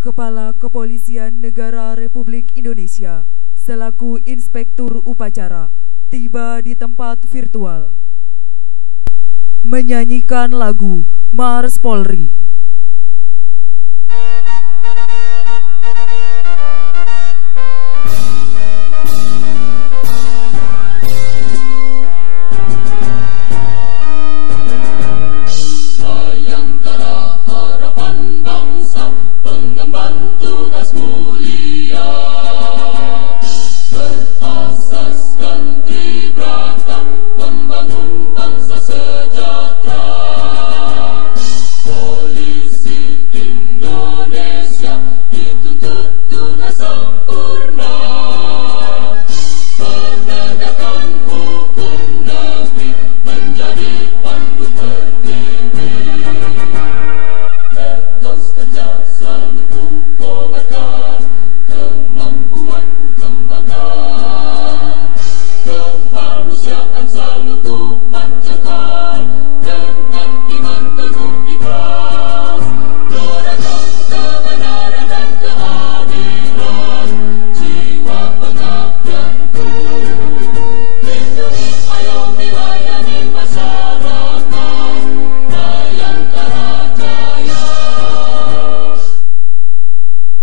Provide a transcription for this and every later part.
Kepala Kepolisian Negara Republik Indonesia selaku Inspektur Upacara tiba di tempat virtual menyanyikan lagu Mars Polri.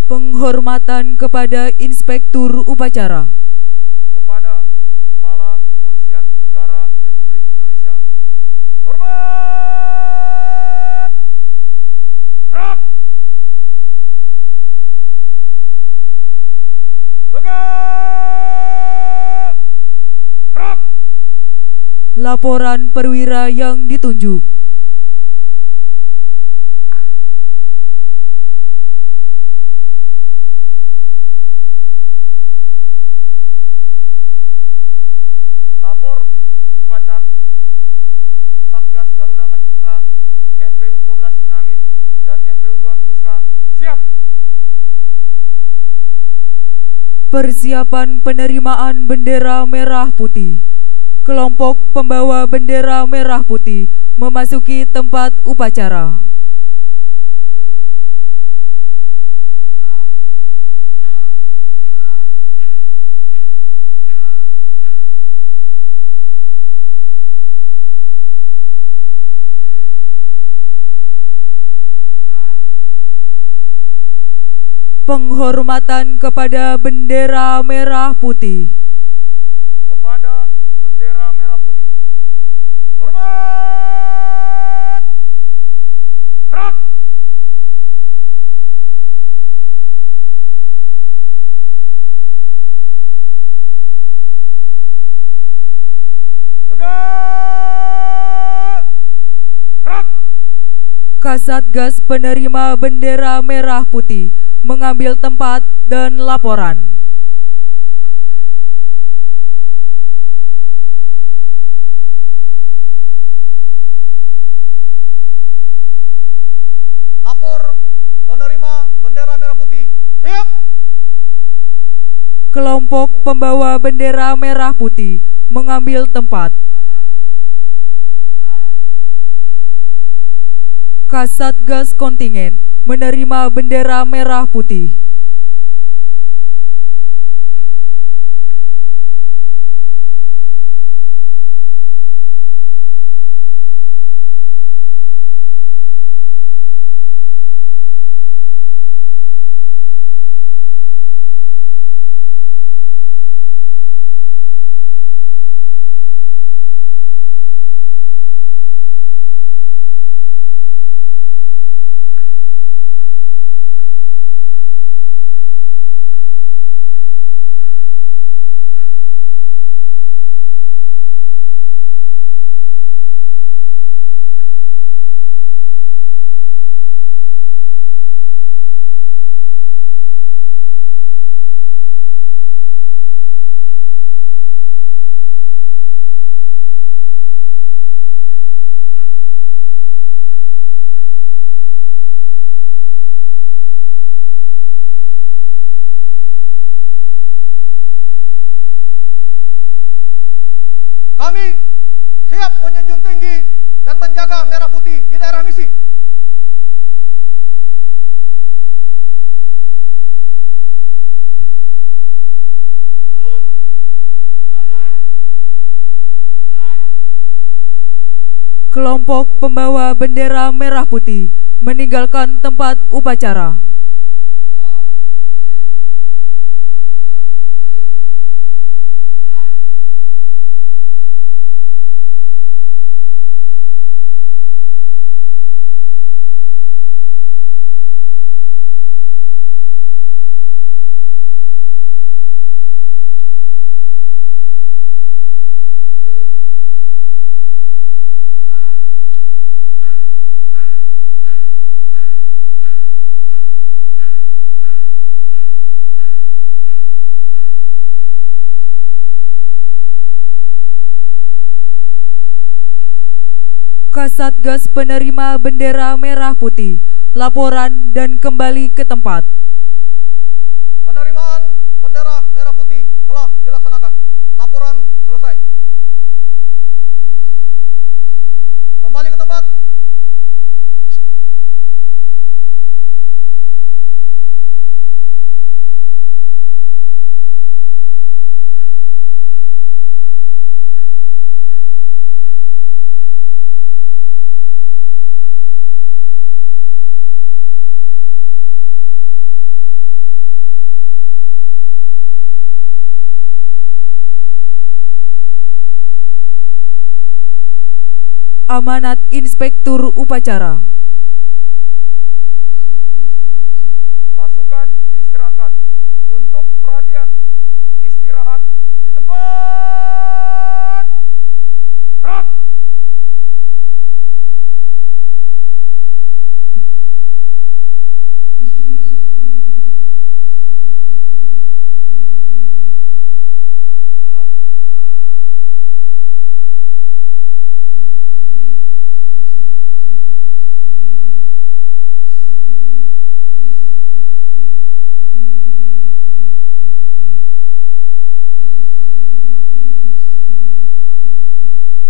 Penghormatan kepada Inspektur Upacara. Kepada Kepala Kepolisian Negara Republik Indonesia. Hormat! Gerak! Tegak! Gerak! Laporan perwira yang ditunjuk. Lapor upacara Satgas Garuda Bayangkara FPU 12 Yunamid dan FPU 2 Minuska siap. Persiapan penerimaan bendera merah putih. Kelompok pembawa bendera merah putih memasuki tempat upacara. Penghormatan kepada bendera merah putih. Kepada bendera merah putih. Hormat! Gerak! Tegak! Gerak! Kasatgas penerima bendera merah putih mengambil tempat dan laporan. Lapor penerima bendera merah putih siap. Kelompok pembawa bendera merah putih mengambil tempat. Kasatgas kontingen menerima bendera merah putih. Kami siap menjunjung tinggi dan menjaga merah putih di daerah misi. Kelompok pembawa bendera merah putih meninggalkan tempat upacara. Kasatgas penerima bendera merah putih, laporan dan kembali ke tempat. Penerimaan bendera merah putih telah dilaksanakan. Laporan selesai. Kembali ke tempat. Amanat Inspektur Upacara. Pasukan diistirahatkan. Untuk perhatian, istirahat di tempat. Gerak! Bismillahirrahmanirrahim. Assalamualaikum warahmatullahi wabarakatuh. Waalaikumsalam. Selamat pagi, salam sejahtera untuk kita sekalian. Salam, Om Swastiastu, Namo Buddhaya, Salam Kebajikan. Yang saya hormati dan saya banggakan Bapak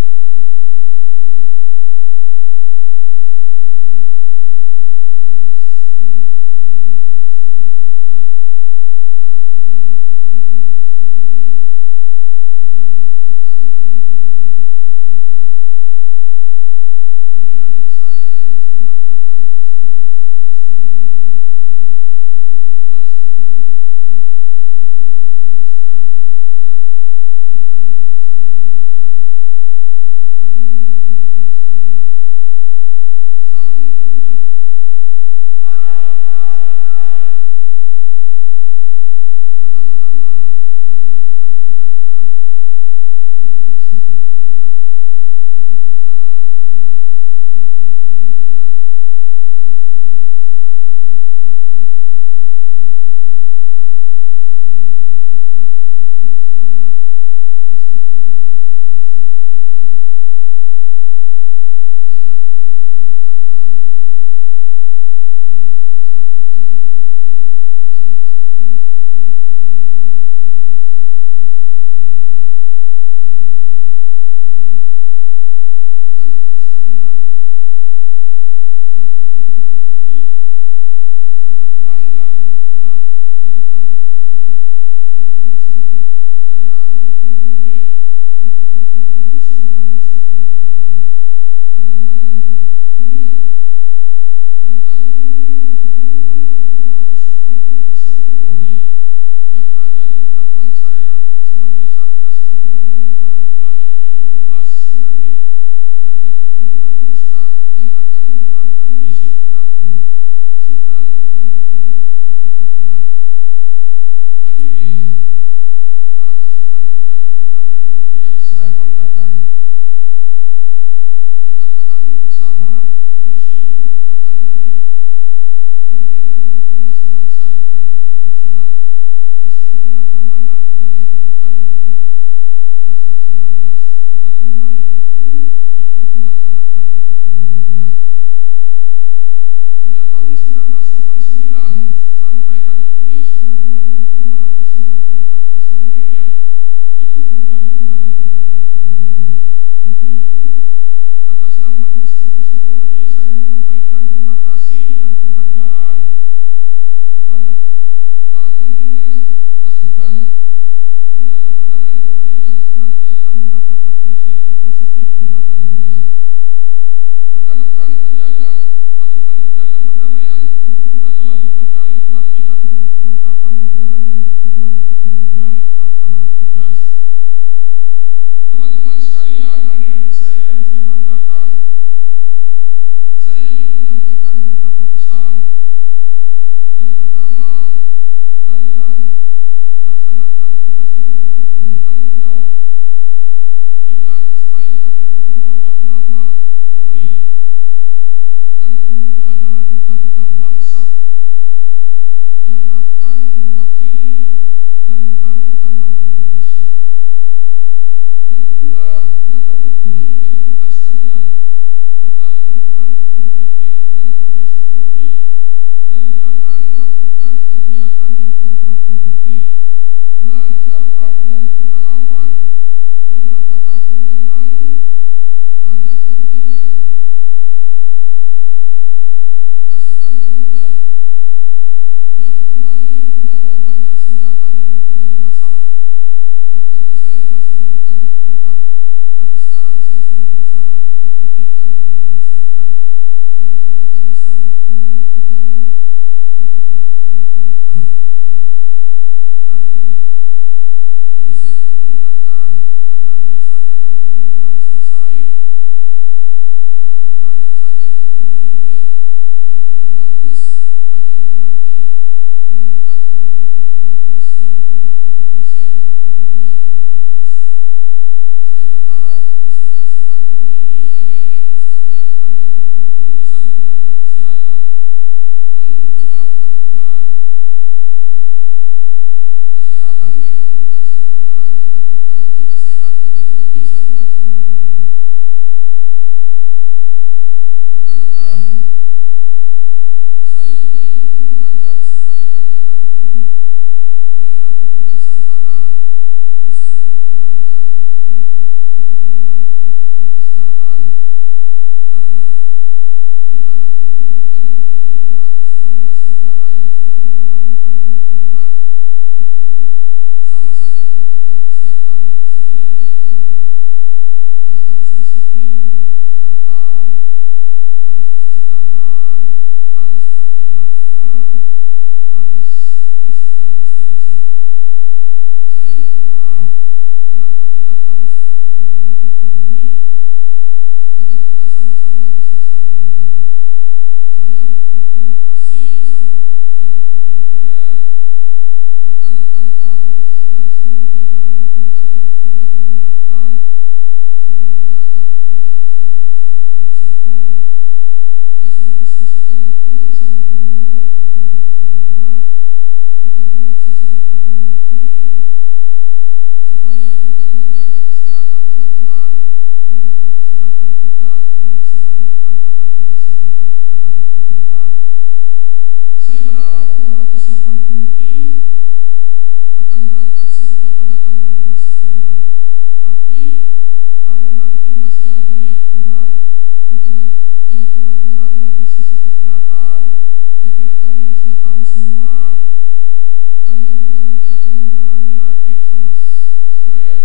produktif. Belajarlah dari pengalaman beberapa tahun yang lalu. Ada kontingen pasukan Garuda yang kembali membawa banyak senjata dan itu jadi masalah. Waktu itu saya masih jadi Kadif Propam, tapi sekarang saya sudah berusaha untuk putihkan dan menyelesaikan sehingga mereka bisa kembali ke jalur untuk melaksanakan karirnya. Ini saya perlu ingatkan karena biasanya kalau menjelang selesai banyak saja itu ide-ide yang tidak bagus, akhirnya nanti membuat Polri tidak bagus dan juga Indonesia di mata dunia tidak bagus. Saya berharap di situasi pandemi ini adik-adikku sekalian, kalian betul-betul bisa menjaga kesehatan, lalu berdoa kepada Tuhan. Kesehatan memang bukan segala-galanya, tapi kalau kita sehat kita juga bisa buat segala-galanya. Rekan-rekan, saya juga ingin mengajak supaya kalian nanti di daerah penugasan sana bisa jadi teladan untuk mempedomani protokol kesehatan, karena dimanapun di muka dunia ini 216 negara yang sudah mengalami pandemi corona itu sama saja protokol kesehatannya. Setidaknya itu ada harus disiplin menjaga kesehatan, harus cuci tangan, harus pakai masker, harus physical distancing. Saya mohon maaf kenapa kita harus pakai melalui video ini agar kita sama-sama bisa saling menjaga. Saya berterima kasih sama Pak Kadif Binter, rekan-rekan Karo dan seluruh jajaran Binter yang sudah menyiapkan. Sebenarnya acara ini harusnya dilaksanakan di Serpong. Saya sudah diskusikan betul sama beliau, Pak Joni Asadoma. Kita buat sesederhana mungkin supaya juga menjaga kesehatan teman-teman, menjaga kesehatan kita karena masih banyak tantangan tugas yang akan kita hadapi ke depan. Saya berharap 280 tim akan berangkat semua pada tanggal 5 September. Tapi kalau nanti masih ada yang kurang, itu nanti yang kurang-kurang dari sisi kesehatan, saya kira kalian sudah tahu semua. Kalian juga nanti akan menjalani rapid sama swab.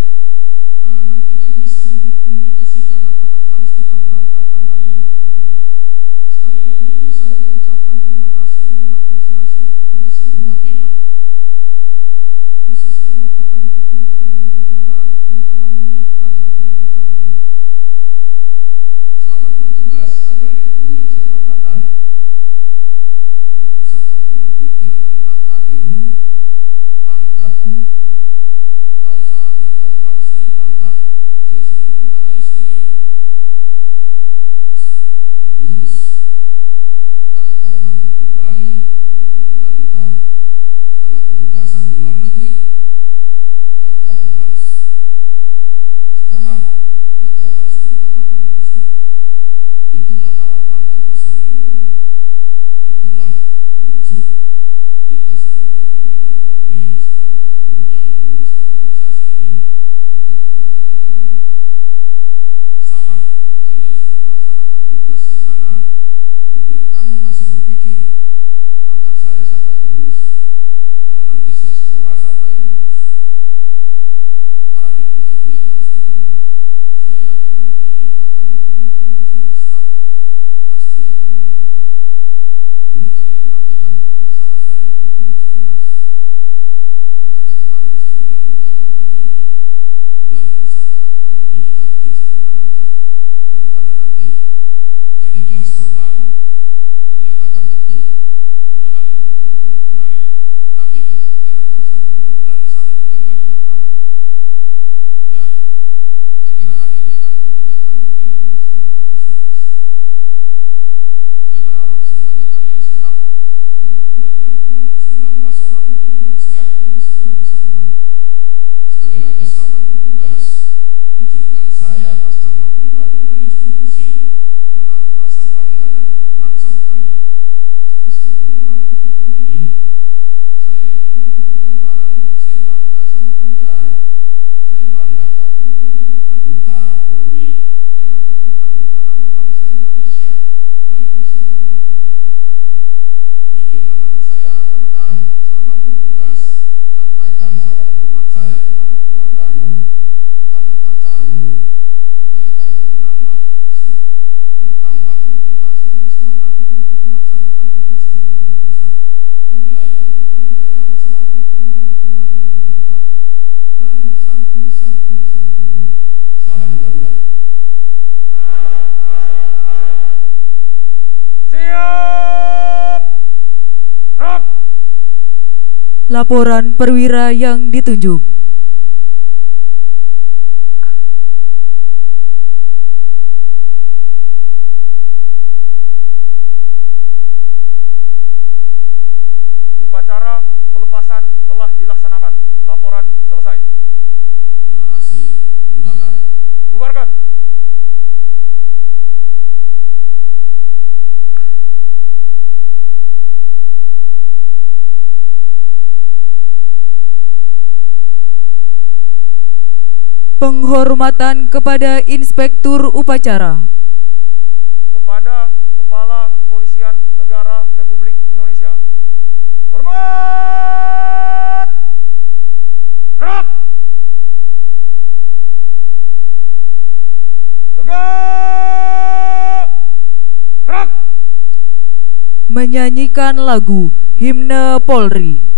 Nanti kan bisa dikomunikasikan apakah harus tetap berangkat tanggal 5 atau tidak. Sekali lagi saya mengucapkan terima kasih dan apresiasi kepada semua pihak, khususnya Bapak Kadif Binter dan jajaran yang telah menyiapkan rangkaian acara ini. Selamat bertugas adik-adikku yang saya banggakan. Tidak usah kamu berpikir tentang karirmu, pangkatmu. Kalau saatnya kau harus naik pangkat, saya sudah minta ASDM diurus. Kalau kau nanti ke Bali jadi duta-duta setelah penugasan di luar negeri, kalau kau harus sekolah, ya kau harus diutamakan untuk sekolah. Itulah harapannya personil Polri. Itulah wujud kita sebagai pimpinan Polri, sebagai yang mengurus organisasi ini untuk memperhatikan anggota. Salah kalau kalian sudah melaksanakan tugas di sana, kemudian kamu masih berpikir pangkat saya siapa yang ngurus, kalau nanti saya sekolah siapa yang ngurus. Paradigma itu yang harus kita ubah. Saya yakin nanti Pak Kadif Binter dan seluruh staf pasti akan mengajukan. Dulu kalian latihan, kalau nggak salah saya ikut tuh di Cikeas. Makanya kemarin saya bilang juga sama Pak Joni, udah nggak usah Pak Joni, kita bikin sederhana aja daripada nanti jadi klaster baru. Ternyata kan betul 2 hari berturut-turut kemarin, tapi itu off the record saja. Mudah-mudahan di sana juga nggak ada wartawan. Ya, saya kira hari ini akan ditindaklanjuti lagi sama Kapus Dokes. Saya berharap semuanya kalian sehat. Mudah-mudahan yang teman 19 orang itu juga sehat jadi segera bisa kembali. Sekali lagi selamat bertugas. Izinkan saya atas nama pribadi dan institusi menaruh rasa bangga dan hormat sama kalian. Meskipun melalui Vicon ini saya ingin memberi gambaran Satrio. Salam Garuda. Siap. Gerak. Laporan perwira yang ditunjuk. Upacara pelepasan telah dilaksanakan. Laporan selesai. Terima kasih. Bubarkan. Bubarkan. Penghormatan kepada Inspektur Upacara. Kepada Kepala Kepolisian Negara Republik Indonesia. Hormat! Gerak! Tegak! Gerak! Menyanyikan lagu Himne Polri.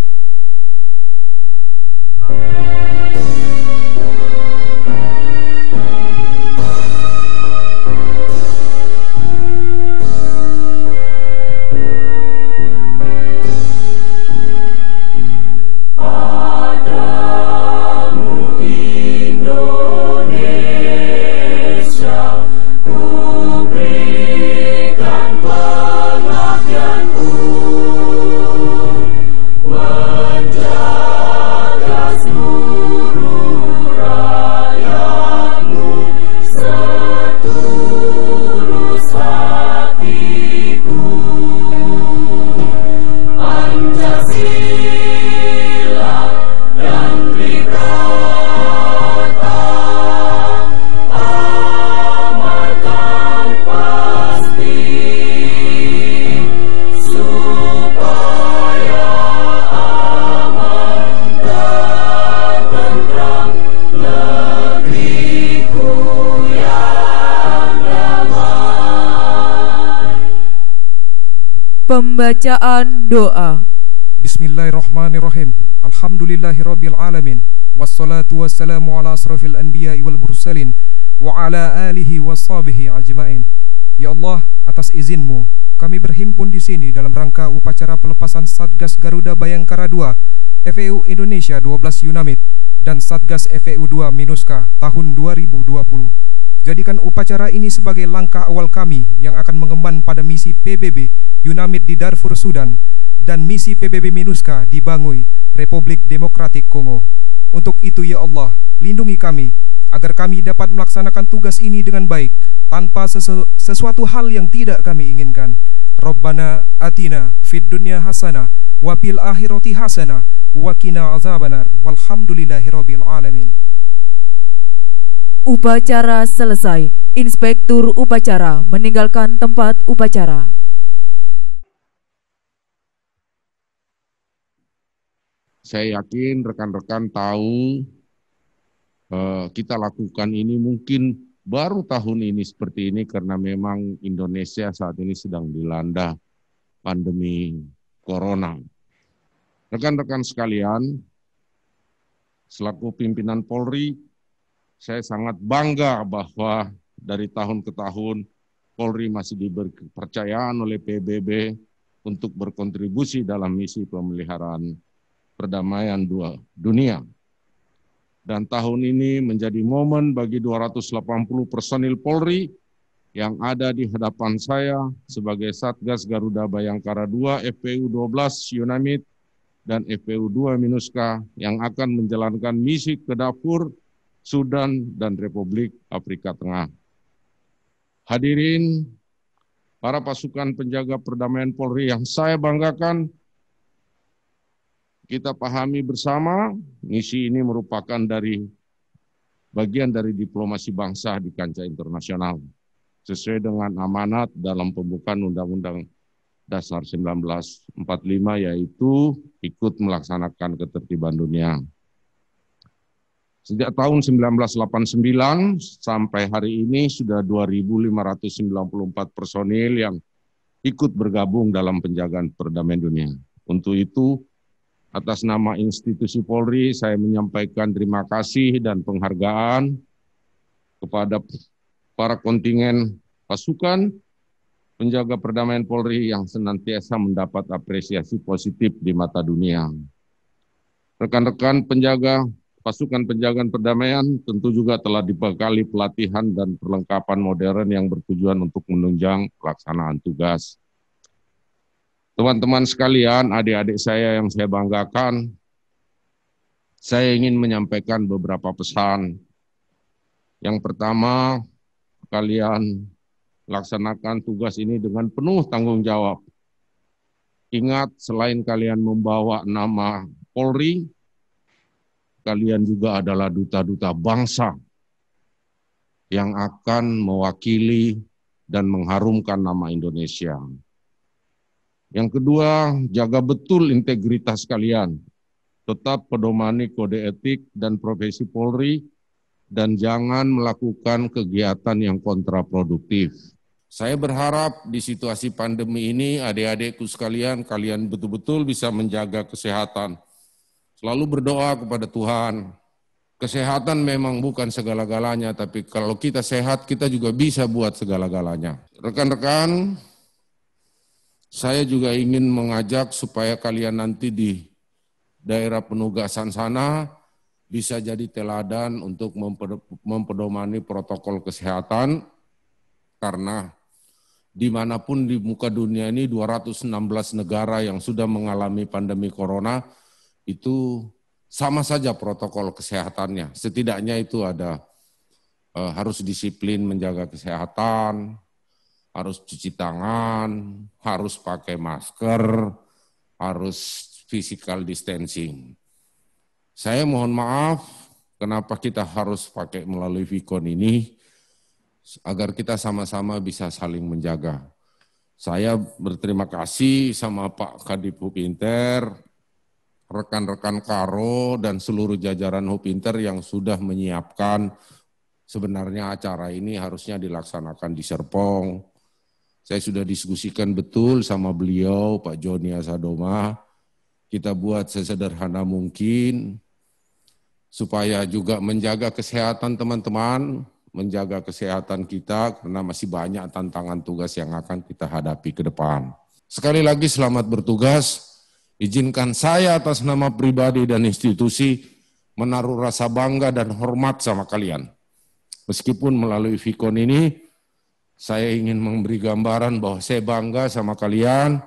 Pembacaan doa. Bismillahirrahmanirrahim. Alhamdulillahirabbil alamin. Wassalatu wassalamu ala asrafil anbiya'i wal mursalin wa ala alihi washabihi ajmain. Ya Allah, atas izinmu kami berhimpun di sini dalam rangka upacara pelepasan Satgas Garuda Bayangkara II FEU Indonesia 12 Yunamid dan Satgas FEU 2 Minuska tahun 2020. Jadikan upacara ini sebagai langkah awal kami yang akan mengemban pada misi PBB Yunamid di Darfur, Sudan, dan misi PBB Minuska di Bangui, Republik Demokratik Kongo. Untuk itu ya Allah, lindungi kami, agar kami dapat melaksanakan tugas ini dengan baik, tanpa sesuatu hal yang tidak kami inginkan. Rabbana atina fid dunya hasanah, wa fil akhirati hasanah, wa qina azabannar, walhamdulillahirabbil alamin. Upacara selesai. Inspektur Upacara meninggalkan tempat upacara. Saya yakin rekan-rekan tahu kita lakukan ini mungkin baru tahun ini seperti ini karena memang Indonesia saat ini sedang dilanda pandemi corona. Rekan-rekan sekalian, selaku pimpinan Polri, saya sangat bangga bahwa dari tahun ke tahun Polri masih diberi kepercayaan oleh PBB untuk berkontribusi dalam misi pemeliharaan perdamaian dunia. Dan tahun ini menjadi momen bagi 280 personil Polri yang ada di hadapan saya sebagai Satgas Garuda Bayangkara II FPU 12 Yunamid dan FPU 2 Minuska yang akan menjalankan misi ke Darfur, Sudan, dan Republik Afrika Tengah. Hadirin, para pasukan penjaga perdamaian Polri yang saya banggakan, kita pahami bersama, misi ini merupakan bagian dari diplomasi bangsa di kancah internasional, sesuai dengan amanat dalam pembukaan Undang-Undang Dasar 1945, yaitu ikut melaksanakan ketertiban dunia. Sejak tahun 1989 sampai hari ini sudah 2.594 personil yang ikut bergabung dalam penjagaan perdamaian dunia. Untuk itu, Atas nama institusi Polri, saya menyampaikan terima kasih dan penghargaan kepada para kontingen pasukan penjaga perdamaian Polri yang senantiasa mendapat apresiasi positif di mata dunia. Rekan-rekan pasukan penjagaan perdamaian tentu juga telah dibekali pelatihan dan perlengkapan modern yang bertujuan untuk menunjang pelaksanaan tugas. Teman-teman sekalian, adik-adik saya yang saya banggakan, saya ingin menyampaikan beberapa pesan. Yang pertama, kalian laksanakan tugas ini dengan penuh tanggung jawab. Ingat, selain kalian membawa nama Polri, kalian juga adalah duta-duta bangsa yang akan mewakili dan mengharumkan nama Indonesia. Yang kedua, jaga betul integritas kalian. Tetap pedomani kode etik dan profesi Polri dan jangan melakukan kegiatan yang kontraproduktif. Saya berharap di situasi pandemi ini adik-adikku sekalian, kalian betul-betul bisa menjaga kesehatan. Selalu berdoa kepada Tuhan. Kesehatan memang bukan segala-galanya, tapi kalau kita sehat, kita juga bisa buat segala-galanya. Rekan-rekan, saya juga ingin mengajak supaya kalian nanti di daerah penugasan sana bisa jadi teladan untuk mempedomani protokol kesehatan, karena dimanapun di muka dunia ini 216 negara yang sudah mengalami pandemi corona, itu sama saja protokol kesehatannya. Setidaknya itu ada harus disiplin menjaga kesehatan, harus cuci tangan, harus pakai masker, harus physical distancing. Saya mohon maaf, kenapa kita harus pakai melalui Vicon ini, agar kita sama-sama bisa saling menjaga. Saya berterima kasih sama Pak Kadip Hupinter, rekan-rekan Karo, dan seluruh jajaran Hupinter yang sudah menyiapkan. Sebenarnya acara ini harusnya dilaksanakan di Serpong. Saya sudah diskusikan betul sama beliau, Pak Joni Asadoma. Kita buat sesederhana mungkin, supaya juga menjaga kesehatan teman-teman, menjaga kesehatan kita, karena masih banyak tantangan tugas yang akan kita hadapi ke depan. Sekali lagi selamat bertugas. Izinkan saya atas nama pribadi dan institusi menaruh rasa bangga dan hormat sama kalian. Meskipun melalui Vicon ini, saya ingin memberi gambaran bahwa saya bangga sama kalian,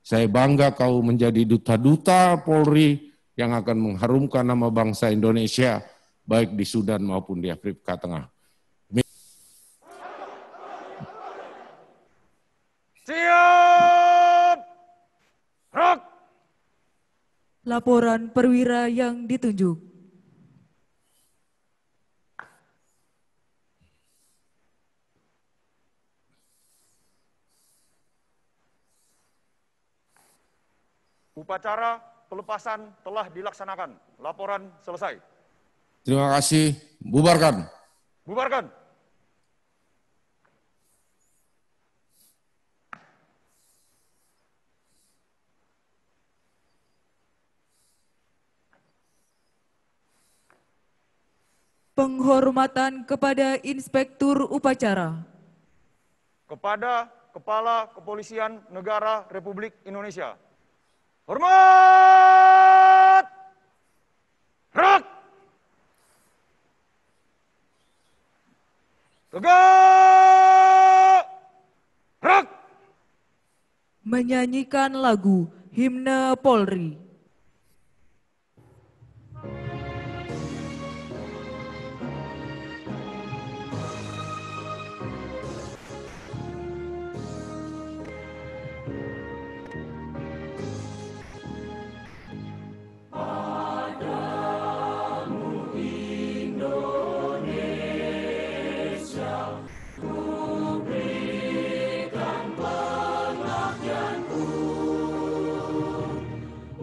saya bangga kau menjadi duta-duta Polri yang akan mengharumkan nama bangsa Indonesia, baik di Sudan maupun di Afrika Tengah. Siap! Rak! Laporan perwira yang ditunjuk. Upacara pelepasan telah dilaksanakan. Laporan selesai. Terima kasih. Bubarkan. Bubarkan. Penghormatan kepada Inspektur Upacara. Kepada Kepala Kepolisian Negara Republik Indonesia. Hormat! Rak! Tegak! Rak! Menyanyikan lagu Himne Polri.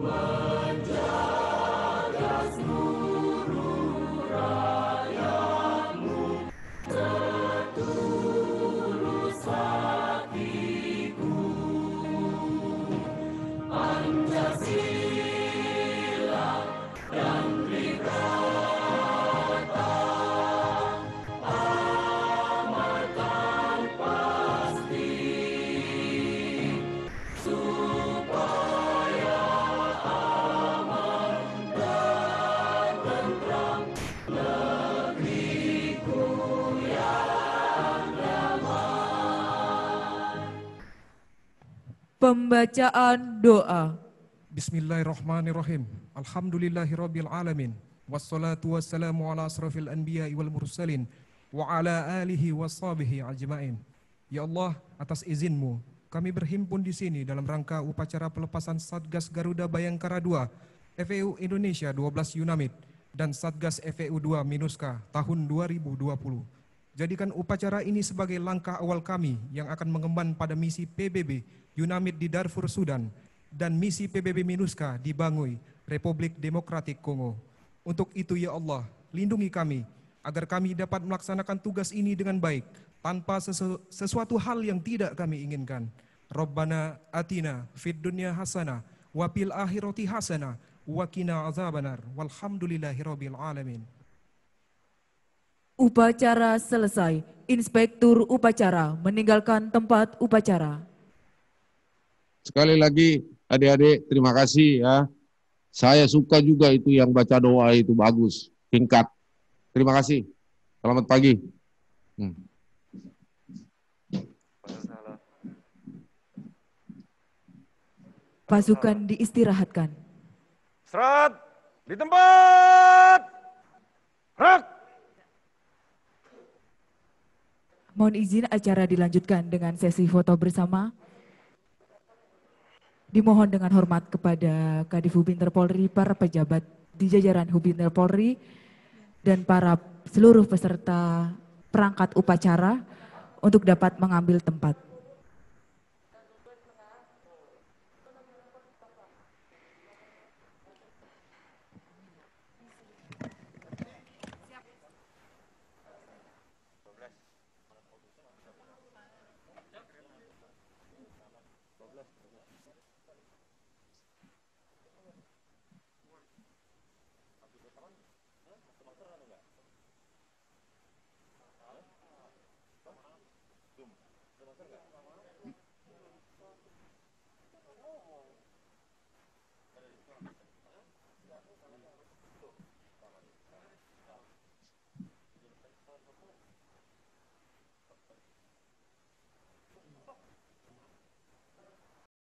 Wow. Pembacaan doa. Bismillahirrahmanirrahim. Alhamdulillahirabbil alamin. Wassalatu wassalamu ala asrafil anbiya'i wal mursalin wa ala alihi washabihi ajmain. Ya Allah, atas izin-Mu kami berhimpun di sini dalam rangka upacara pelepasan Satgas Garuda Bayangkara II FEU Indonesia 12 Yunamid dan Satgas FEU 2 Minuska tahun 2020. Jadikan upacara ini sebagai langkah awal kami yang akan mengemban pada misi PBB Yunamid di Darfur, Sudan dan misi PBB Minuska di Bangui, Republik Demokratik Kongo. Untuk itu ya Allah, lindungi kami agar kami dapat melaksanakan tugas ini dengan baik tanpa sesuatu hal yang tidak kami inginkan. Rabbana atina fid dunya hasanah wa fil akhirati hasanah wa qina azabannar walhamdulillahirabbil alamin. Upacara selesai. Inspektur upacara meninggalkan tempat upacara. Sekali lagi adik-adik terima kasih ya. Saya suka juga itu yang baca doa itu bagus, singkat. Terima kasih. Selamat pagi. Pasukan diistirahatkan. Serat di tempat. Rak. Mohon izin acara dilanjutkan dengan sesi foto bersama. Dimohon dengan hormat kepada Kadif Hubinter Polri, para pejabat di jajaran Hubinter Polri, dan para seluruh peserta perangkat upacara untuk dapat mengambil tempat.